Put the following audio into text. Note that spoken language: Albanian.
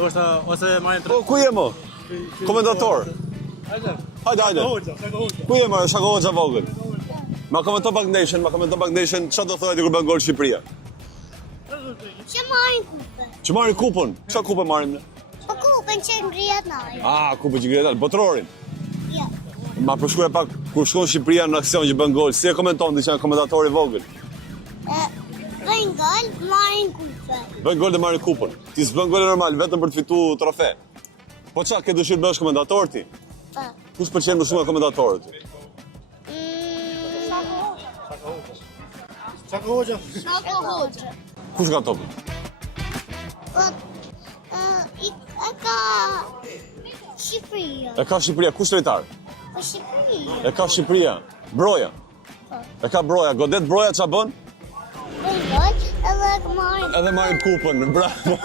Ndoshta ose marrin Po, ku je mo? Komentator. Hajde. Hajde. Ku je mo? Shako Hoxha vogël. Ma komenton pak ndeshjen, çfarë do thotë kur bën gol Shqipëria? Që marrin kupën. Që marrin kupën. Çfarë kupë marrim ne? Po kupën që ngrihet naja. Ah, kupën që ngrihet, botrorin. Jo. Ma përshkruaj pak kur shkon Shqipëria në aksion që bën gol, si e komenton diçka komentatori i vogël? Bën gol, marrin kupën. Bën gol dhe marrin kupën. Ti s'bën gol normal vetëm për të fituar trofe. Po çka ke dëshirë bësh komentator ti? Po. Kush pëlqen më shumë komentatorët? Shako Hoxha. Shako Hoxha. Kush ka topin? Po, e ka Shqipëria. E ka Shqipëria, kush lojtar? Po Shqipëria. E ka Shqipëria, Broja. E ka Broja, godet Broja ç'a bën? Bën gol, edhe marrin. Edhe marrin kupën, bravo.